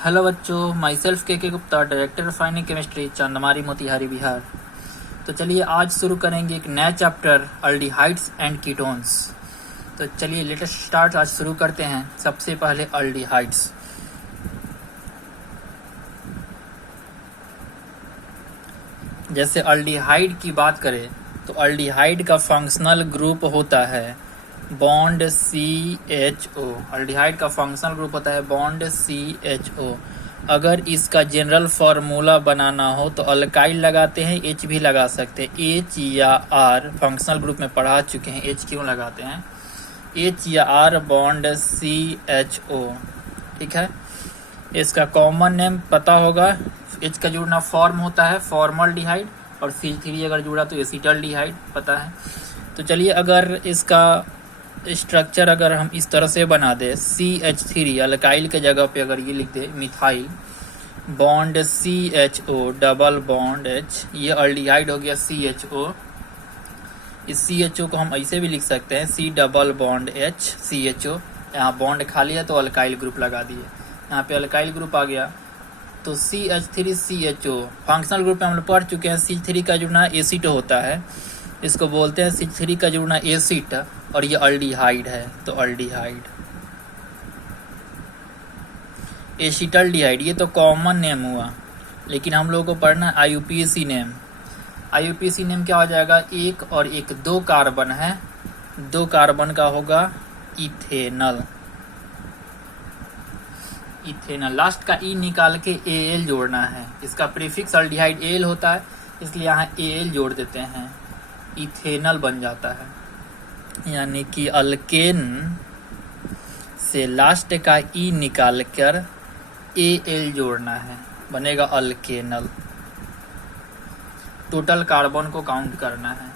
Hello बच्चों, myself K Gupta, director of fining chemistry, Chandmari, Motihari, Bihar. तो चलिए आज शुरू करेंगे एक नया चैप्टर, अल्डिहाइड्स एंड कीटोन्स। तो चलिए लेटेस्ट स्टार्ट आज शुरू करते हैं। सबसे पहले अल्डिहाइड्स। जैसे अल्डिहाइड की बात करें तो अल्डिहाइड का फंक्शनल ग्रुप होता है बॉन्ड CHO। अल्डिहाइड का फंक्शनल ग्रुप होता है बॉन्ड CHO। अगर इसका जनरल फार्मूला बनाना हो तो अल्काइल लगाते हैं, H भी लगा सकते हैं। H या R फंक्शनल ग्रुप में पढ़ा चुके हैं, H क्यों लगाते हैं। H या R बॉन्ड CHO, ठीक है। इसका कॉमन नेम पता होगा। H का जुड़ना फॉर्म होता है फॉर्मल्डिहाइड, और C3 अगर जुड़ा तो एसिटल्डिहाइड पता है। तो चलिए अगर इसका स्ट्रक्चर अगर हम इस तरह से बना दे, CH3 अल्काइल के जगह पे अगर ये लिख दे methyl bond CHO double bond H, ये अल्डिहाइड हो गया CHO। इस CHO को हम ऐसे भी लिख सकते हैं C double bond H CHO। यहाँ बॉन्ड खाली है तो अल्काइल ग्रुप लगा दिए, यहाँ पे अल्काइल ग्रुप आ गया। तो CH3 CHO फंक्शनल ग्रुप में हम लोग पढ़ चुके हैं। C3 का जुड़ना एसिड होता है, इसको बोलते हैं C3 का जुड़ना एसिड, और ये अल्डिहाइड है। तो अल्डिहाइड एसिटल्डिहाइड, ये तो कॉमन नेम हुआ, लेकिन हम लोगों को पढ़ना है IUPAC नेम। IUPAC नेम क्या हो जाएगा, एक और एक दो कार्बन है, दो कार्बन का होगा इथेनल। इथेनल लास्ट का ई निकाल के Al जोड़ना है। इसका प्रीफिक्स अल्डिहाइड Al होता है, इसलिए यहाँ Al जोड़ देते हैं, इथेनल बन जाता है। यानी कि अल्केन से लास्ट का ई निकाल कर Al जोड़ना है, बनेगा अल्केनल। टोटल कार्बन को काउंट करना है।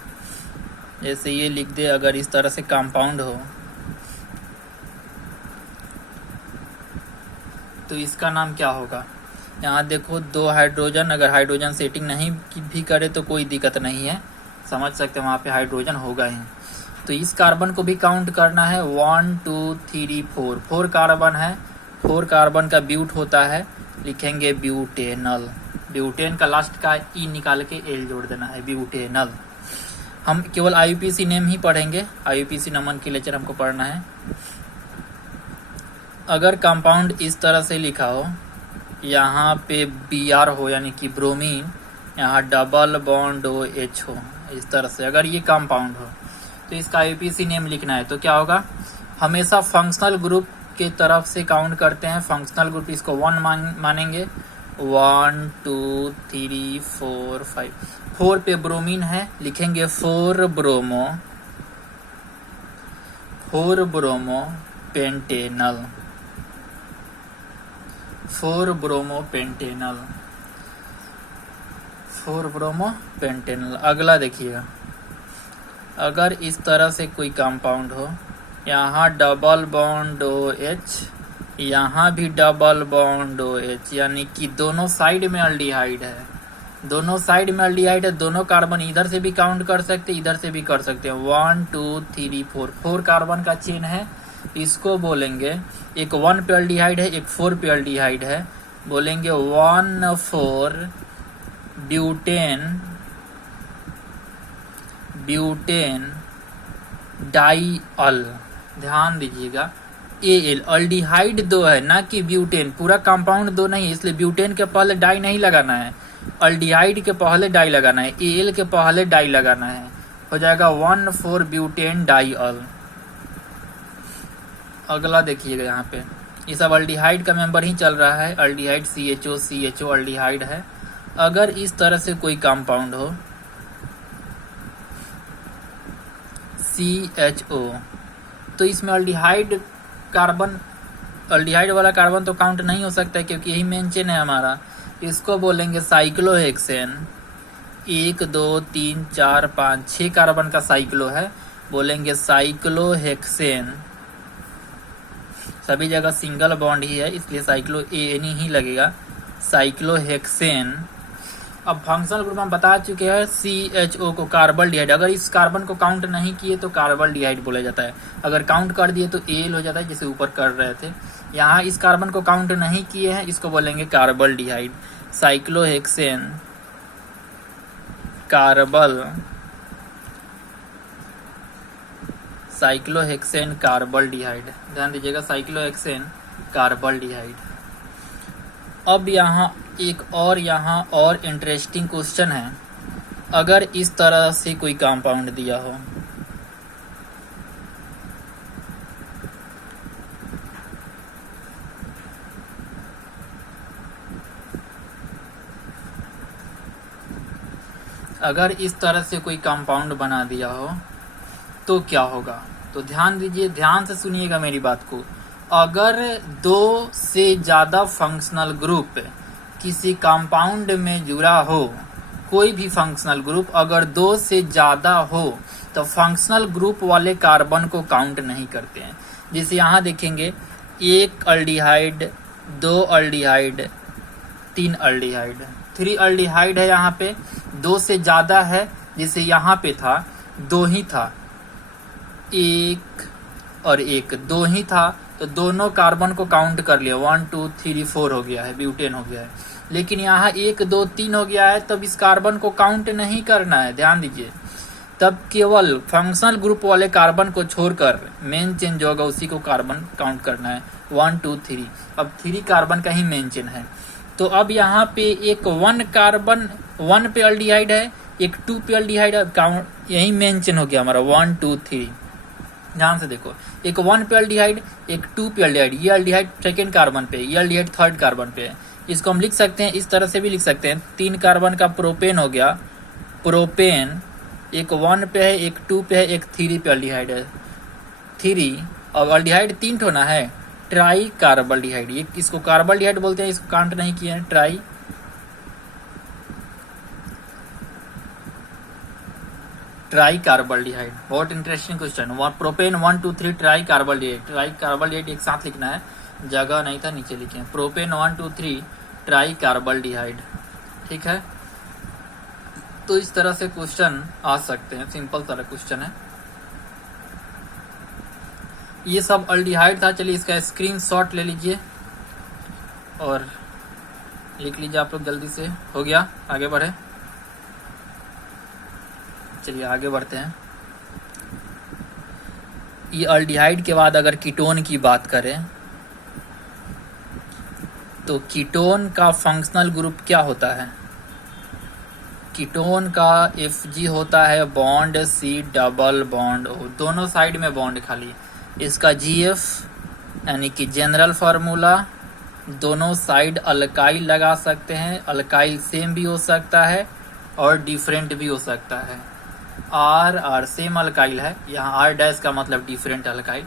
जैसे ये लिख दे अगर इस तरह से कंपाउंड हो तो इसका नाम क्या होगा। यहाँ देखो दो हाइड्रोजन, अगर हाइड्रोजन सेटिंग नहीं भी करे तो कोई दिक्कत नहीं है, समझ सकते हैं वहाँ पे हाइड्रोजन होगा ही। तो इस कार्बन को भी काउंट करना है। 1 2 3 4 4 कार्बन है, 4 कार्बन का ब्यूट होता है, लिखेंगे ब्यूटेनल। ब्यूटेन का लास्ट का ई निकाल के एल जोड़ देना है, ब्यूटेनल। हम केवल IUPAC नेम ही पढ़ेंगे, IUPAC नोमेनक्लेचर हमको पढ़ना है। अगर कंपाउंड इस तरह से लिखा हो, यहाँ पे Br हो यानी कि ब्रोमीन, यहाँ डबल बॉन्ड OH हो, इस तरह से अगर ये कंपाउंड हो तो इसका IUPAC नेम लिखना है। तो क्या होगा, हमेशा फंक्शनल ग्रुप के तरफ से काउंट करते हैं। फंक्शनल ग्रुप इसको 1 मानेंगे। 1 2 3 4 5, 4 पे ब्रोमीन है, लिखेंगे 4 bromo, 4 bromo Pantanal, 4 bromo Pantanal, 4 bromo Pantanal. अगला देखिएगा, अगर इस तरह से कोई कंपाउंड हो, यहाँ डबल बॉन्ड OH, यहाँ भी डबल बॉन्ड OH, यानी कि दोनों साइड में अल्डिहाइड है, दोनों साइड में अल्डिहाइड है। दोनों कार्बन इधर से भी काउंट कर सकते, इधर से भी कर सकते हैं। 1 2 3 4, 4 कार्बन का चेन है, इसको बोलेंगे, एक 1 पे अल्डिहाइड है, एक 4 पे अल्डिहाइड है, बोलेंगे 1,4 ब्यूटेन डाइअल। ध्यान दीजिएगा, Al अल्डिहाइड 2 है, ना कि ब्यूटेन। पूरा कंपाउंड 2 नहीं है, इसलिए ब्यूटेन के पहले डाई नहीं लगाना है, अल्डिहाइड के पहले डाई लगाना है, Al के पहले डाई लगाना है। हो जाएगा 1,4 ब्यूटेन डाइअल। अगला देखिएगा, यहाँ पे ये सब अल्डिहाइड का मेंबर ही चल रहा है। अल्डिहाइड CHO अल्डिहाइड है। अगर इस तरह से कोई कंपाउंड हो CHO, तो इसमें अल्डिहाइड वाला कार्बन तो काउंट नहीं हो सकता है, क्योंकि यही मेन चेन है हमारा। इसको बोलेंगे साइक्लोहेक्सेन। 1 2 3 4 5 6 कार्बन का साइक्लो है, बोलेंगे साइक्लोहेक्सेन। सभी जगह सिंगल बॉन्ड ही है, इसलिए साइक्लो AN ही लगेगा, साइक्लोहेक्सेन। अब फंक्शनल ग्रुप हम बता चुके हैं CHO को कार्बल्डिहाइड। अगर इस कार्बन को काउंट नहीं किए तो कार्बल्डिहाइड बोला जाता है, अगर काउंट कर दिए तो Al हो जाता है, जैसे ऊपर कर रहे थे। यहाँ इस कार्बन को काउंट नहीं किए हैं, इसको बोलेंगे कार्बल्डिहाइड। साइक्लोहेक्सेन साइक्लोहेक्सेन कार्बल्डिहाइड, ध्यान दीजिएगा, साइक्लोहेक्सेन कार्बल्डिहाइड। अब यहाँ एक और इंटरेस्टिंग क्वेश्चन है, अगर इस तरह से कोई कंपाउंड दिया हो, अगर इस तरह से कोई कंपाउंड बना दिया हो तो क्या होगा। तो ध्यान दीजिए, ध्यान से सुनिएगा मेरी बात को। अगर दो से ज़्यादा फंक्शनल ग्रुप किसी कंपाउंड में जुड़ा हो, कोई भी फंक्शनल ग्रुप अगर दो से ज़्यादा हो तो फंक्शनल ग्रुप वाले कार्बन को काउंट नहीं करते हैं। जैसे यहाँ देखेंगे, एक अल्डिहाइड, दो अल्डिहाइड, तीन अल्डिहाइड, 3 अल्डिहाइड है यहाँ पे, दो से ज़्यादा है, जैसे यहाँ पे था दो ही था, एक और एक दो ही था, तो दोनों कार्बन को काउंट कर लिया, 1 2 3 4 हो गया है, ब्यूटेन हो गया है। लेकिन यहाँ 1 2 3 हो गया है, तब इस कार्बन को काउंट नहीं करना है, ध्यान दीजिए। तब केवल फंक्शनल ग्रुप वाले कार्बन को छोड़कर मेन चेन जो होगा उसी को कार्बन काउंट करना है, 1 2 3। अब 3 कार्बन का ही मेन चेन है। तो अब यहाँ पे एक 1 कार्बन 1 पे अल्डिहाइड है, एक 2 पे अल्डिहाइड है, काउंट यही मेन चेन हो गया हमारा 1 2 3। ध्यान से देखो, एक 1 पे अल्डिहाइड, एक 2 पे अल्डिहाइड, ये अल्डिहाइड सेकेंड कार्बन पे, ये अल्डिहाइड थर्ड कार्बन पे है। इसको हम लिख सकते हैं, इस तरह से भी लिख सकते हैं, 3 कार्बन का प्रोपेन हो गया, प्रोपेन एक 1 पे है, एक 2 पे है, एक 3 पे अल्डिहाइड है, 3। और अल्डिहाइड 3 ठो ना है, ट्राई कार्बल्डिहाइड, ये इसको कार्बल्डिहाइड बोलते हैं, इसको काउंट नहीं किया है, ट्राई कार्बल्डिहाइड। बहुत interesting question. Propane 1 2 3 tricarbaldehyde, tricarbaldehyde एक साथ लिखना है, जगह नहीं था नीचे लिखे, प्रोपेन 1 2 3 ट्राई कार्बल्डिहाइड, ठीक है। तो इस तरह से क्वेश्चन आ सकते हैं, सिंपल तरह क्वेश्चन है। ये सब अल्डिहाइड था। चलिए इसका स्क्रीनशॉट ले लीजिए और लिख लीजिए आप लोग जल्दी से। हो गया, आगे बढ़े, चलिए आगे बढ़ते हैं। ये अल्डिहाइड के बाद अगर कीटोन की बात करें तो कीटोन का फंक्शनल ग्रुप क्या होता है। कीटोन का Fg होता है bond C double bond O, दोनों साइड में बॉन्ड खाली। इसका GF यानी कि जनरल फार्मूला, दोनों साइड अल्काइल लगा सकते हैं, अल्काइल सेम भी हो सकता है और डिफरेंट भी हो सकता है। R सेम अल्काइल है, यहाँ R डैश का मतलब डिफरेंट अल्काइल,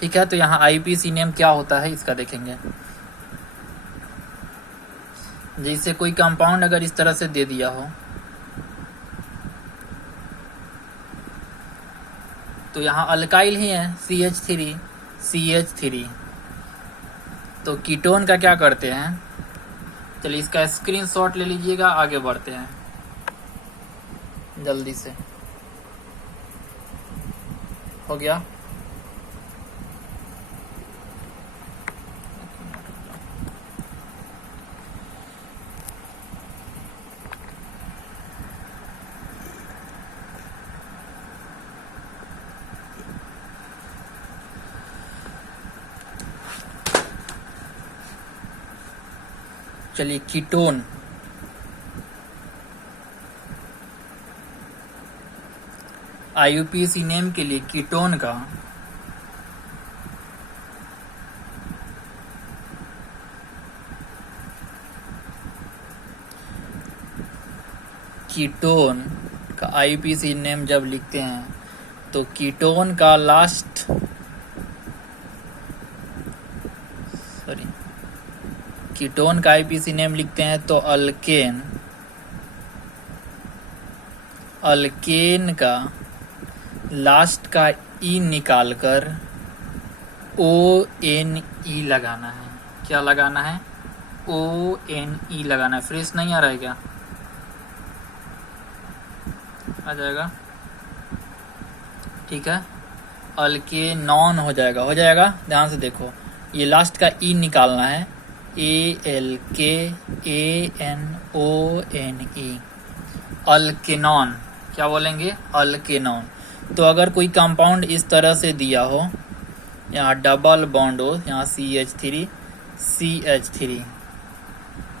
ठीक है। तो यहाँ IPC नेम क्या होता है इसका देखेंगे। जैसे कोई कंपाउंड अगर इस तरह से दे दिया हो तो यहाँ अल्काइल ही है, CH3, तो कीटोन का क्या करते हैं, चलिए इसका स्क्रीनशॉट ले लीजिएगा, आगे बढ़ते हैं जल्दी से। हो गया, चलिए कीटोन, IUPAC नेम के लिए कीटोन का IUPAC नेम जब लिखते हैं तो कीटोन का लास्ट कीटोन का IUPAC नेम लिखते हैं तो अल्केन का लास्ट का ई निकालकर ONE लगाना है। क्या लगाना है, ONE लगाना है। फ्रेश नहीं आ रहा है क्या, आ जाएगा, ठीक है। अल्केनॉन हो जाएगा, ध्यान से देखो, ये लास्ट का ई निकालना है, ALKANONE, अल्केनॉन। क्या बोलेंगे? अल्केनॉन। तो अगर कोई कंपाउंड इस तरह से दिया हो, यहाँ डबल बॉन्ड हो, यहाँ CH3,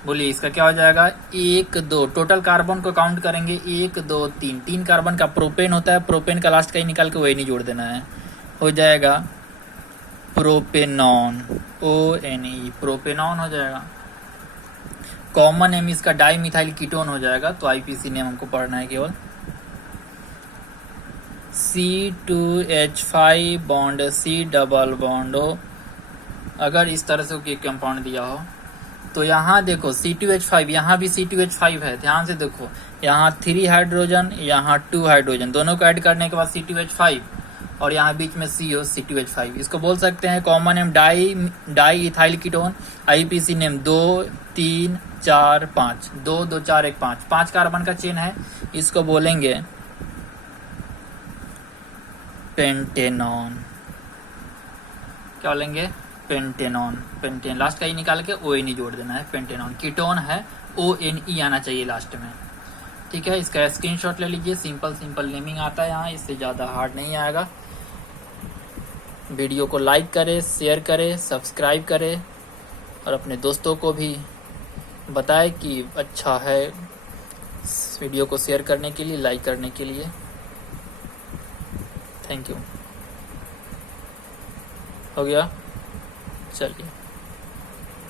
बोलिए इसका क्या हो जाएगा? 1 2, टोटल कार्बन को काउंट करेंगे 1 2 3, 3 कार्बन का प्रोपेन होता है, प्रोपेन का लास्ट का ही निकाल के वही नहीं जोड़ देना है, हो जाएगा प्रोपेनॉन, ONE, प्रोपेनॉन हो जाएगा। कॉमन नेम इसका डाई मिथाइल कीटोन हो जाएगा, तो IPC नेम हमको पढ़ना है केवल। C2H5 bond C double bond हो, अगर इस तरह से कोई कंपाउंड दिया हो तो यहाँ देखो C2H5, यहाँ भी C2H5 है, ध्यान से देखो, यहाँ 3 हाइड्रोजन, यहाँ 2 हाइड्रोजन, दोनों को ऐड करने के बाद C2H5, और यहाँ बीच में C हो C2H5। इसको बोल सकते हैं common name di ethyl ketone, IPC name 2 3 4 5, 2 2 4 1 5, 5 carbon का चेन है, इसको बोलेंगे पेंटेनॉन। क्या बोलेंगे? पेंटेनॉन। पेंटेन लास्ट का ही निकाल के ONE जोड़ देना है, पेंटेनॉन। कीटोन है, ONE आना चाहिए लास्ट में। ठीक है, इसका स्क्रीनशॉट ले लीजिए, सिंपल नेमिंग आता है यहाँ, इससे ज़्यादा हार्ड नहीं आएगा। वीडियो को लाइक करें, शेयर करें, सब्सक्राइब करें, और अपने दोस्तों को भी बताएं कि अच्छा है। इस वीडियो को शेयर करने के लिए, लाइक करने के लिए थैंक यू। हो गया? चलिए।